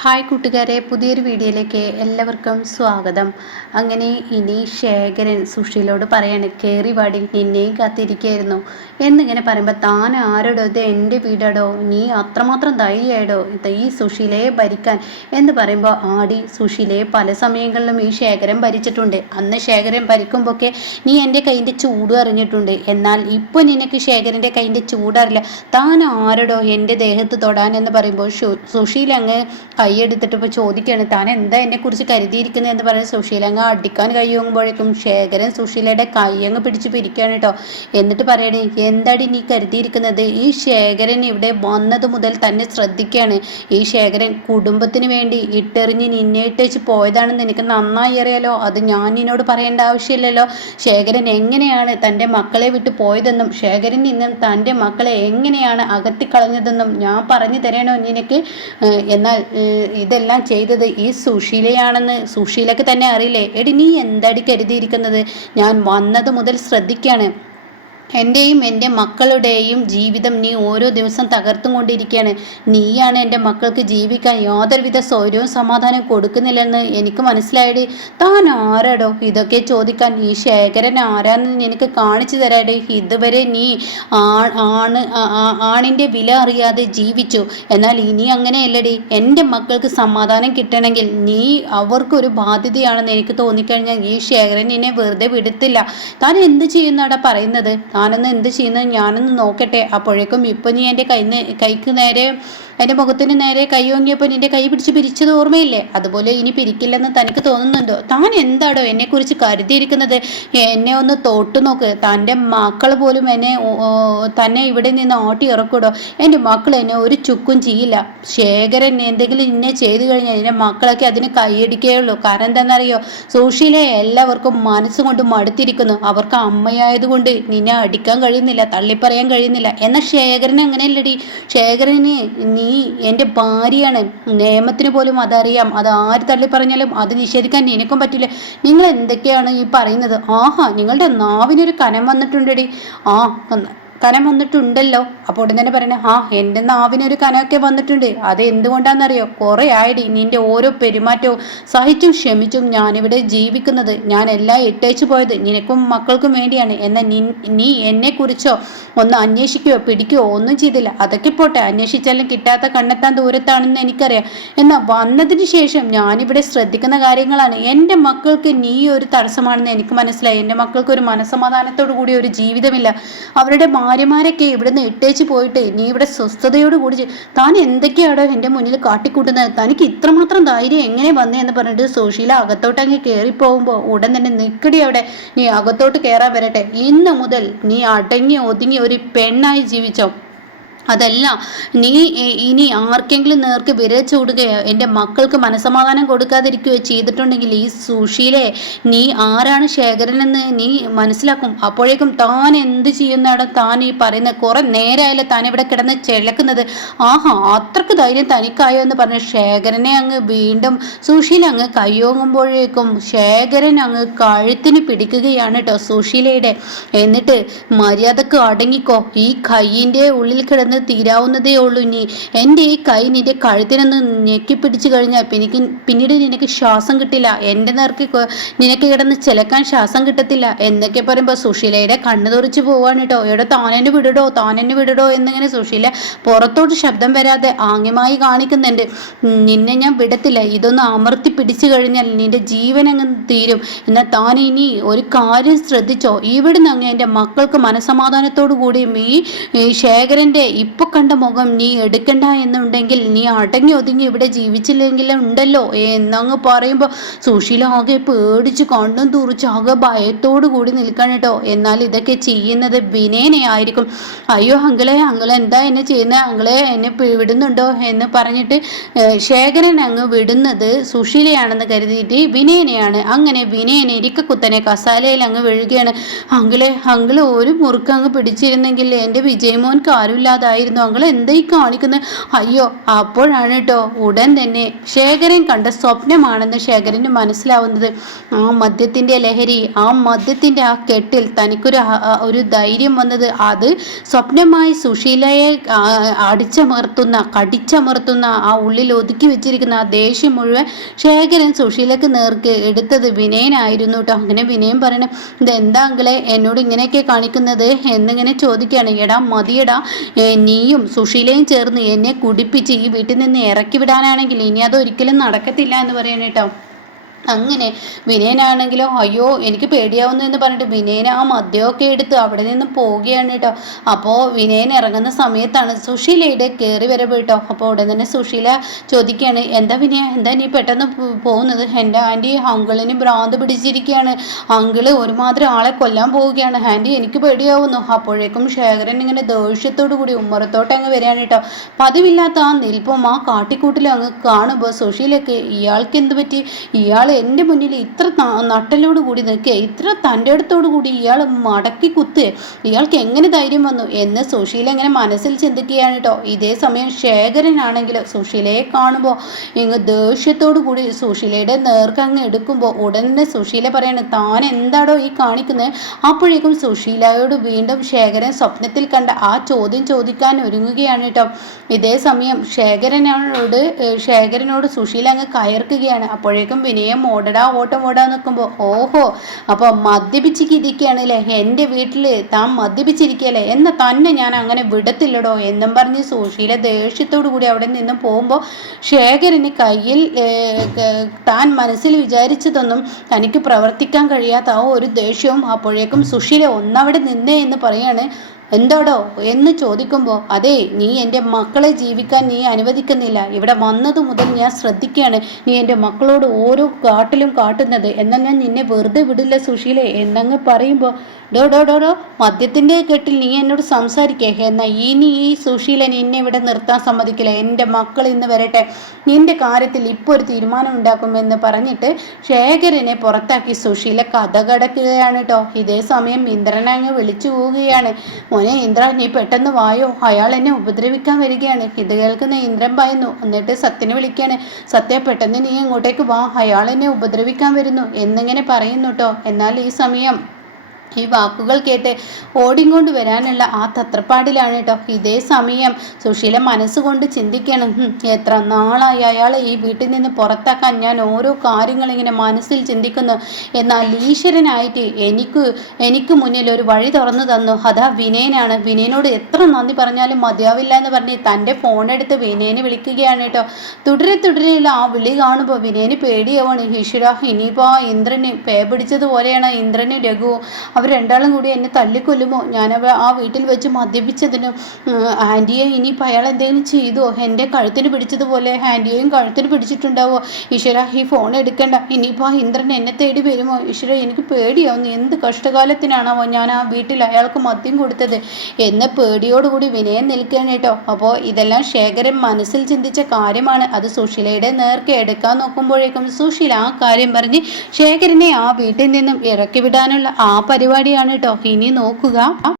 Hi കൂട്ടുകാരെ, പുതിയൊരു വീഡിയോയിലേക്ക് എല്ലാവർക്കും സ്വാഗതം. അങ്ങനെ ഇനി ശേഖരൻ സുഷീലോട് പറയാണ്, കയറി വാടി, നിന്നെയും കാത്തിരിക്കുകയായിരുന്നു എന്നിങ്ങനെ പറയുമ്പോൾ, താൻ ആരോടോ, ഇത് എൻ്റെ വീടാടോ, നീ അത്രമാത്രം ധൈര്യമായിടോ ഈ സുഷീലയെ ഭരിക്കാൻ എന്ന് പറയുമ്പോൾ, ആടി, സുഷീലയെ പല സമയങ്ങളിലും ഈ ശേഖരൻ ഭരിച്ചിട്ടുണ്ട്. അന്ന് ശേഖരൻ ഭരിക്കുമ്പോഴൊക്കെ നീ എൻ്റെ കൈൻ്റെ ചൂട് അറിഞ്ഞിട്ടുണ്ട്. എന്നാൽ ഇപ്പോൾ നിനക്ക് ശേഖരൻ്റെ കൈൻ്റെ ചൂടറിയില്ല. താൻ ആരോടോ എൻ്റെ ദേഹത്ത് തൊടാൻ എന്ന് പറയുമ്പോൾ സുഷീൽ അങ്ങ് കൈയെടുത്തിട്ട് ഇപ്പോൾ ചോദിക്കുകയാണ്, താൻ എന്താ എന്നെക്കുറിച്ച് കരുതിയിരിക്കുന്നത് എന്ന് പറഞ്ഞ് സുശീല അങ്ങ് അടിക്കാൻ കഴിയുമ്പോഴേക്കും ശേഖരൻ സുശീലയുടെ കൈയങ്ങ് പിടിച്ച് പിരിക്കുകയാണ് കേട്ടോ. എന്നിട്ട് പറയണേ, എന്താടി നീ കരുതിയിരിക്കുന്നത്? ഈ ശേഖരൻ ഇവിടെ വന്നത് മുതൽ തന്നെ ശ്രദ്ധിക്കുകയാണ്. ഈ ശേഖരൻ കുടുംബത്തിന് വേണ്ടി ഇട്ടെറിഞ്ഞ് നിന്നെ ഇട്ടേച്ച് പോയതാണെന്ന് എനിക്ക് നന്നായി അറിയാലോ. അത് ഞാൻ നിന്നോട് പറയേണ്ട ആവശ്യമില്ലല്ലോ. ശേഖരൻ എങ്ങനെയാണ് തൻ്റെ മക്കളെ വിട്ട് പോയതെന്നും ശേഖരൻ നിന്നും തൻ്റെ മക്കളെ എങ്ങനെയാണ് അകറ്റിക്കളഞ്ഞതെന്നും ഞാൻ പറഞ്ഞു തരണോ നിനക്ക്? എന്നാൽ ഇതെല്ലാം ചെയ്തത് ഈ സുശീലയാണെന്ന് സുശീലക്ക് തന്നെ അറിയില്ലേ? എടി, നീ എന്താടി കരുതിയിരിക്കുന്നത്? ഞാൻ വന്നത് മുതൽ ശ്രദ്ധിക്കുകയാണ്. എൻ്റെയും എൻ്റെ മക്കളുടെയും ജീവിതം നീ ഓരോ ദിവസം തകർത്തും കൊണ്ടിരിക്കുകയാണ്. നീയാണ് എൻ്റെ മക്കൾക്ക് ജീവിക്കാൻ യാതൊരുവിധ സൗകര്യവും സമാധാനം കൊടുക്കുന്നില്ലെന്ന് എനിക്ക് മനസ്സിലായടി. താൻ ആരാടോ ഇതൊക്കെ ചോദിക്കാൻ? ഈ ശേഖരൻ ആരാന്ന് എനിക്ക് കാണിച്ചു തരാടി. ഇതുവരെ നീ ആണിൻ്റെ വില അറിയാതെ ജീവിച്ചു. എന്നാൽ ഇനി അങ്ങനെയല്ലടി. എൻ്റെ മക്കൾക്ക് സമാധാനം കിട്ടണമെങ്കിൽ നീ അവർക്കൊരു ബാധ്യതയാണെന്ന് എനിക്ക് തോന്നിക്കഴിഞ്ഞാൽ ഈ ശേഖരൻ നിന്നെ വെറുതെ വിടത്തില്ല. താൻ എന്ത് ചെയ്യുന്നാടാ പറയുന്നത്? താനൊന്ന് എന്ത് ചെയ്യുന്നത് ഞാനൊന്ന് നോക്കട്ടെ. അപ്പോഴേക്കും ഇപ്പം നീ എൻ്റെ കൈക്ക് നേരെ, എൻ്റെ മുഖത്തിന് നേരെ കൈ ഓങ്ങിയപ്പോൾ നിൻ്റെ കൈ പിടിച്ച് പിരിച്ചത് ഓർമ്മയില്ലേ? അതുപോലെ ഇനി പിരിക്കില്ലെന്ന് തനിക്ക് തോന്നുന്നുണ്ടോ? താൻ എന്താടോ എന്നെക്കുറിച്ച് കരുതിയിരിക്കുന്നത്? എന്നെ ഒന്ന് തൊട്ടു നോക്ക്. തൻ്റെ മക്കൾ പോലും തന്നെ ഇവിടെ നിന്ന് ആട്ടി ഇറക്കൂടോ? എൻ്റെ മക്കൾ എന്നെ ഒരു ചുക്കും ചെയ്യില്ല. ശേഖരൻ എന്തെങ്കിലും ഇന്നെ ചെയ്തു കഴിഞ്ഞാൽ എൻ്റെ മക്കളൊക്കെ അതിന് കൈയടിക്കുകയുള്ളൂ. കാരണം എന്താണെന്നറിയോ? സുശീലെ എല്ലാവർക്കും മനസ്സുകൊണ്ട് മടുത്തിരിക്കുന്നു. അവർക്ക് അമ്മയായതുകൊണ്ട് നിന്നെ അടിക്കാൻ കഴിയുന്നില്ല, തള്ളിപ്പറയാൻ കഴിയുന്നില്ല. എന്നാൽ ശേഖരൻ അങ്ങനെയല്ലടി. ശേഖരന് നീ എൻ്റെ ഭാര്യയാണ്. നിയമത്തിന് പോലും അതറിയാം. അത് ആര് തള്ളി പറഞ്ഞാലും അത് നിഷേധിക്കാൻ നിനക്കും പറ്റില്ല. നിങ്ങൾ എന്തൊക്കെയാണ് ഈ പറയുന്നത്? ആഹാ, നിങ്ങളുടെ നാവിനൊരു കനം വന്നിട്ടുണ്ടടി. കനം വന്നിട്ടുണ്ടല്ലോ. അപ്പോൾ ഉടൻ തന്നെ പറയണേ, എൻ്റെ നാവിനൊരു കനമൊക്കെ വന്നിട്ടുണ്ട്. അത് എന്തുകൊണ്ടാണെന്നറിയോ? കുറേ ആയിടി നിൻ്റെ ഓരോ പെരുമാറ്റവും സഹിച്ചും ക്ഷമിച്ചും ഞാനിവിടെ ജീവിക്കുന്നത്. ഞാൻ എല്ലാം ഇട്ടേച്ചു പോയത് നിനക്കും മക്കൾക്കും വേണ്ടിയാണ്. എന്നാൽ നീ എന്നെക്കുറിച്ചോ ഒന്ന് അന്വേഷിക്കുകയോ പിടിക്കുകയോ ഒന്നും ചെയ്തില്ല. അതൊക്കെ പോട്ടെ, അന്വേഷിച്ചാലും കിട്ടാത്ത കണ്ണെത്താൻ ദൂരത്താണെന്ന് എനിക്കറിയാം. എന്നാൽ വന്നതിന് ശേഷം ഞാനിവിടെ ശ്രദ്ധിക്കുന്ന കാര്യങ്ങളാണ്. എൻ്റെ മക്കൾക്ക് നീ ഒരു തടസ്സമാണെന്ന് എനിക്ക് മനസ്സിലായി. എൻ്റെ മക്കൾക്ക് ഒരു മനസ്സമാധാനത്തോടു കൂടി ഒരു ജീവിതമില്ല. അവരുടെ ഭാര്യമാരൊക്കെ ഇവിടുന്ന് ഇട്ടേച്ച് പോയിട്ട് നീ ഇവിടെ സ്വസ്ഥതയോട് കൂടി താൻ എന്തൊക്കെയാണോ എൻ്റെ മുന്നിൽ കാട്ടിക്കൂട്ടുന്നത്? തനിക്ക് ഇത്രമാത്രം ധൈര്യം എങ്ങനെ വന്നേ എന്ന് പറഞ്ഞിട്ട് സുശീല അകത്തോട്ടങ്ങ് കയറിപ്പോകുമ്പോൾ ഉടൻ തന്നെ നിൽക്കടി അവിടെ. നീ അകത്തോട്ട് കയറാൻ വരട്ടെ. ഇന്ന് മുതൽ നീ അടങ്ങി ഒതുങ്ങി ഒരു പെണ്ണായി ജീവിച്ചോ. അതല്ല, നീ ഇനി ആർക്കെങ്കിലും നേർക്ക് വിരൽ ചൂടുകയോ എൻ്റെ മക്കൾക്ക് മനസ്സമാധാനം കൊടുക്കാതിരിക്കുകയോ ചെയ്തിട്ടുണ്ടെങ്കിൽ ഈ സുശീലെ നീ ആരാണ് ശേഖരനെന്ന് നീ മനസ്സിലാക്കും. അപ്പോഴേക്കും താൻ എന്ത് ചെയ്യുന്നതാണ് താൻ ഈ പറയുന്നത്? കുറെ നേരമായാലും താൻ ഇവിടെ കിടന്ന് ചിലക്കുന്നത്. അത്രക്ക് ധൈര്യം തനിക്കായോ എന്ന് പറഞ്ഞ് ശേഖരനെ അങ്ങ് വീണ്ടും സുശീല അങ്ങ് കയ്യോങ്ങുമ്പോഴേക്കും ശേഖരൻ അങ്ങ് കഴുത്തിന് പിടിക്കുകയാണ് കേട്ടോ സുശീലയുടെ. എന്നിട്ട് മര്യാദക്ക് അടങ്ങിക്കോ. ഈ കൈയിൻ്റെ ഉള്ളിൽ കിടന്ന് തീരാവുന്നതേ ഉള്ളൂ. ഇനി എൻ്റെ ഈ കൈ നിന്റെ കഴുത്തിനൊന്ന് ഞെക്കിപ്പിടിച്ചു കഴിഞ്ഞാൽ പിന്നീട് നിനക്ക് ശ്വാസം കിട്ടില്ല. എൻ്റെ നേർക്ക് നിനക്ക് കിടന്ന് ചിലക്കാൻ ശ്വാസം കിട്ടത്തില്ല എന്നൊക്കെ പറയുമ്പോൾ സുശീലയുടെ കണ്ണ് തുറച്ച് പോവാണ് കേട്ടോ. എവിടെ താനെന്നെ വിടടോ എന്നിങ്ങനെ സുശീല പുറത്തോട്ട് ശബ്ദം വരാതെ ആംഗ്യമായി കാണിക്കുന്നുണ്ട്. നിന്നെ ഞാൻ വിടത്തില്ല. ഇതൊന്ന് അമർത്തി പിടിച്ചു കഴിഞ്ഞാൽ നിന്റെ ജീവൻ അങ്ങ് തീരും. എന്നാൽ താൻ ഇനി ഒരു കാര്യം ശ്രദ്ധിച്ചോ. ഇവിടുന്ന് അങ്ങ് എൻ്റെ മക്കൾക്ക് മനസ്സമാധാനത്തോടു കൂടിയും ഈ ശേഖരൻ്റെ ഇപ്പൊ കണ്ട മുഖം നീ എടുക്കണ്ട എന്നുണ്ടെങ്കിൽ നീ അടങ്ങി ഒതുങ്ങി ഇവിടെ ജീവിച്ചില്ലെങ്കിലും ഉണ്ടല്ലോ എന്നങ്ങ് പറയുമ്പോൾ സുശീല ആകെ പേടിച്ച് കണ്ണും തുറിച്ച് ആകെ ഭയത്തോടു കൂടി നിൽക്കാൻ കേട്ടോ. എന്നാൽ ഇതൊക്കെ ചെയ്യുന്നത് വിനയനെ ആയിരിക്കും. അയ്യോ അങ്കിളെ എന്താ എന്നെ ചെയ്യുന്നത്? അങ്കിളെ എന്നെ വിടുന്നുണ്ടോ എന്ന് പറഞ്ഞിട്ട് ശേഖരൻ അങ്ങ് വിടുന്നത് സുശീലയാണെന്ന് കരുതിയിട്ട് വിനയനെയാണ്. അങ്ങനെ വിനയനെ ഇരിക്കക്കുത്തനെ കസാലയിൽ അങ്ങ് വീഴുകയാണ്. അങ്കിള് ഒരു മുറുക്ക് അങ്ങ് പിടിച്ചിരുന്നെങ്കിൽ എൻ്റെ വിജയമോൻക്ക് ആരുമില്ലാതായി എന്തായിരുന്നു അങ്ങൾ എന്തായി കാണിക്കുന്നത്? അയ്യോ, അപ്പോഴാണ് കേട്ടോ ഉടൻ തന്നെ ശേഖരൻ കണ്ട സ്വപ്നമാണെന്ന് ശേഖരന് മനസ്സിലാവുന്നത്. ആ മദ്യത്തിന്റെ ലഹരി, ആ മദ്യത്തിന്റെ ആ കെട്ടിൽ തനിക്കൊരു ധൈര്യം വന്നത് അത് സ്വപ്നമായി സുശീലയെ കടിച്ചമർത്തുന്ന ആ ഉള്ളിൽ ഒതുക്കി വെച്ചിരിക്കുന്ന ആ ദേഷ്യം മുഴുവൻ ശേഖരൻ സുശീലക്ക് നേർക്ക് എടുത്തത് വിനയനായിരുന്നു കേട്ടോ. അങ്ങനെ വിനയൻ പറയണം, ഇതെന്താ അങ്കിളെ എന്നോട് ഇങ്ങനെയൊക്കെ കാണിക്കുന്നത് എന്നിങ്ങനെ ചോദിക്കുകയാണ്. എടാ മതിയടാ, നീയും സുശീലയും ചേർന്ന് എന്നെ കുടിപ്പിച്ച് ഈ വീട്ടിൽ നിന്ന് ഇറക്കി വിടാനാണെങ്കിൽ ഇനി അതൊരിക്കലും നടക്കത്തില്ല എന്ന് പറയണ കേട്ടോ. അങ്ങനെ വിനയനാണെങ്കിലോ അയ്യോ എനിക്ക് പേടിയാവുന്നു എന്ന് പറഞ്ഞിട്ട് വിനയൻ ആ മദ്യമൊക്കെ എടുത്ത് അവിടെ നിന്ന് പോവുകയാണ് കേട്ടോ. അപ്പോൾ വിനയൻ ഇറങ്ങുന്ന സമയത്താണ് സുശീലയുടെ കയറി വരവ് കേട്ടോ. അപ്പോൾ ഉടൻ തന്നെ സുശീല ചോദിക്കുകയാണ്, എന്താ വിനയ, എന്താ നീ പെട്ടെന്ന് പോകുന്നത്? എൻ്റെ ആൻറ്റി അങ്കിളിന് ഭ്രാന്ത് പിടിച്ചിരിക്കുകയാണ്, അങ്കിള് ഒരുമാതിരി ആളെ കൊല്ലാൻ പോവുകയാണ് ആൻറ്റി, എനിക്ക് പേടിയാവുന്നു. അപ്പോഴേക്കും ശേഖരൻ ഇങ്ങനെ ദേഷ്യത്തോടു കൂടി ഉമ്മറത്തോട്ട് അങ്ങ് വരികയാണ് കേട്ടോ. പതിവില്ലാത്ത ആ നിൽപ്പും ആ കാട്ടിക്കൂട്ടിലും അങ്ങ് കാണുമ്പോൾ സുശീലക്ക് ഇയാൾക്ക് എന്ത് പറ്റി, ഇയാൾ എൻ്റെ മുന്നിൽ ഇത്ര നട്ടലോട് കൂടി നിൽക്കുക, ഇത്ര തൻ്റെ അടുത്തോടു കൂടി ഇയാൾ മടക്കി കുത്തുക, ഇയാൾക്ക് എങ്ങനെ ധൈര്യം വന്നു എന്ന് സുശീല ഇങ്ങനെ മനസ്സിൽ ചിന്തിക്കുകയാണ് കേട്ടോ. ഇതേ സമയം ശേഖരനാണെങ്കിൽ സുശീലയെ കാണുമ്പോൾ ഇങ്ങ് ദേഷ്യത്തോടു കൂടി സുശീലയുടെ നേർക്കങ്ങ് എടുക്കുമ്പോൾ ഉടൻ തന്നെ സുശീല പറയാണ്, താൻ എന്താടോ ഈ കാണിക്കുന്നത്? അപ്പോഴേക്കും സുശീലയോട് വീണ്ടും ശേഖരൻ സ്വപ്നത്തിൽ കണ്ട ആ ചോദ്യം ചോദിക്കാൻ ഒരുങ്ങുകയാണ് കേട്ടോ. ഇതേ സമയം ശേഖരനോട് സുശീല അങ്ങ് കയർക്കുകയാണ്. അപ്പോഴേക്കും വിനയം ഓട്ടം ഓടാൻ നിൽക്കുമ്പോൾ ഓഹോ, അപ്പോൾ മദ്യപിച്ചിരിക്കുകയാണല്ലേ, എൻ്റെ വീട്ടിൽ താൻ മദ്യപിച്ചിരിക്കുകയല്ലേ, എന്നാൽ തന്നെ ഞാൻ അങ്ങനെ വിടത്തില്ലടോ എന്നും പറഞ്ഞ് സുശീല ദേഷ്യത്തോടു കൂടി അവിടെ നിന്ന് പോകുമ്പോൾ ശേഖരന് കയ്യിൽ താൻ മനസ്സിൽ വിചാരിച്ചതൊന്നും തനിക്ക് പ്രവർത്തിക്കാൻ കഴിയാത്ത ആ ഒരു ദേഷ്യവും. അപ്പോഴേക്കും സുശീല ഒന്നവിടെ നിന്നേ എന്ന് പറയാണ്. എന്താടോ എന്ന് ചോദിക്കുമ്പോൾ, അതെ നീ എൻ്റെ മക്കളെ ജീവിക്കാൻ നീ അനുവദിക്കുന്നില്ല, ഇവിടെ വന്നത് മുതൽ ഞാൻ ശ്രദ്ധിക്കുകയാണ് നീ എൻ്റെ മക്കളോട് ഓരോ കാട്ടിലും കാട്ടുന്നത്, എന്നാൽ ഞാൻ നിന്നെ വെറുതെ വിടില്ല സുശീലേ എന്നങ്ങ് പറയുമ്പോൾ, ഡോ മദ്യത്തിൻ്റെ കെട്ടിൽ നീ എന്നോട് സംസാരിക്കേ, എന്നാൽ ഇനി ഈ സുശീല നിന്നെ ഇവിടെ നിർത്താൻ സമ്മതിക്കില്ല, എൻ്റെ മക്കൾ ഇന്ന് വരട്ടെ, നിന്റെ കാര്യത്തിൽ ഇപ്പോൾ ഒരു തീരുമാനം ഉണ്ടാക്കുമെന്ന് പറഞ്ഞിട്ട് ശേഖരനെ പുറത്താക്കി സുശീല കഥ കടക്കുകയാണ് കേട്ടോ. ഇതേ സമയം ഇന്ദ്രനെ അങ്ങ് വിളിച്ചു പോവുകയാണ്, മോനെ ഇന്ദ്ര നീ പെട്ടെന്ന് വായോ, അയാൾ എന്നെ ഉപദ്രവിക്കാൻ വരികയാണ്. ഇത് കേൾക്കുന്ന ഇന്ദ്രൻ ഭയന്നു. എന്നിട്ട് സത്യനെ വിളിക്കുകയാണ്, സത്യ പെട്ടെന്ന് നീ ഇങ്ങോട്ടേക്ക് വാ, അയാൾ എന്നെ ഉപദ്രവിക്കാൻ വരുന്നു എന്നിങ്ങനെ പറയുന്നു കേട്ടോ. എന്നാൽ ഈ സമയം ഈ വാക്കുകൾ കേട്ട് ഓടിക്കൊണ്ട് വരാനുള്ള ആ തത്രപ്പാടിലാണ് കേട്ടോ. ഇതേ സമയം സുശീല മനസ്സുകൊണ്ട് ചിന്തിക്കണം, എത്ര നാളായി അയാളെ ഈ വീട്ടിൽ നിന്ന് പുറത്താക്കാൻ ഞാൻ ഓരോ കാര്യങ്ങൾ ഇങ്ങനെ മനസ്സിൽ ചിന്തിക്കുന്നു, എന്നാൽ ഈശ്വരനായിട്ട് എനിക്ക് മുന്നിൽ ഒരു വഴി തുറന്നു തന്നു, അതാ വിനയനാണ്. വിനയനോട് എത്ര നന്ദി പറഞ്ഞാലും മതിയാവില്ല എന്ന് പറഞ്ഞ് തൻ്റെ ഫോണെടുത്ത് വിനയനെ വിളിക്കുകയാണ് കേട്ടോ. തുടരെയുള്ള ആ വിളി കാണുമ്പോൾ വിനയന് പേടിയാവാണ്. ഈശ്വര, ഇനിയിപ്പോൾ ആ ഇന്ദ്രന് പേ പിടിച്ചതുപോലെയാണ് ഇന്ദ്രന് രഘു, അവർ രണ്ടാളും കൂടി എന്നെ തല്ലിക്കൊല്ലുമോ, ഞാൻ ആ വീട്ടിൽ വെച്ച് മദ്യപിച്ചതിനും ആൻറ്റിയെ ഇനിയിപ്പോൾ അയാൾ എന്തെങ്കിലും ചെയ്തോ, എൻ്റെ കഴുത്തിന് പിടിച്ചതുപോലെ ആൻറ്റിയെയും കഴുത്തിന് പിടിച്ചിട്ടുണ്ടാവോ, ഈശ്വര ഈ ഫോൺ എടുക്കണ്ട, ഇനിയിപ്പോൾ ആ ഇന്ദ്രൻ എന്നെ തേടി വരുമോ, ഈശ്വര എനിക്ക് പേടിയാവുന്നു, എന്ത് കഷ്ടകാലത്തിനാണോ ഞാൻ ആ വീട്ടിൽ അയാൾക്ക് മദ്യം കൊടുത്തത് എന്ന പേടിയോടുകൂടി വിനയം നിൽക്കുകയാണ് കേട്ടോ. അപ്പോൾ ഇതെല്ലാം ശേഖരൻ മനസ്സിൽ ചിന്തിച്ച കാര്യമാണ്. അത് സുശീലയുടെ നേർക്ക് എടുക്കാൻ നോക്കുമ്പോഴേക്കും സുശീല ആ കാര്യം പറഞ്ഞ് ശേഖരനെ ആ വീട്ടിൽ നിന്നും ഇറക്കി വിടാനുള്ള ആ പരിപാടിയാണ് കേട്ടോ. ഇനി നോക്കുക.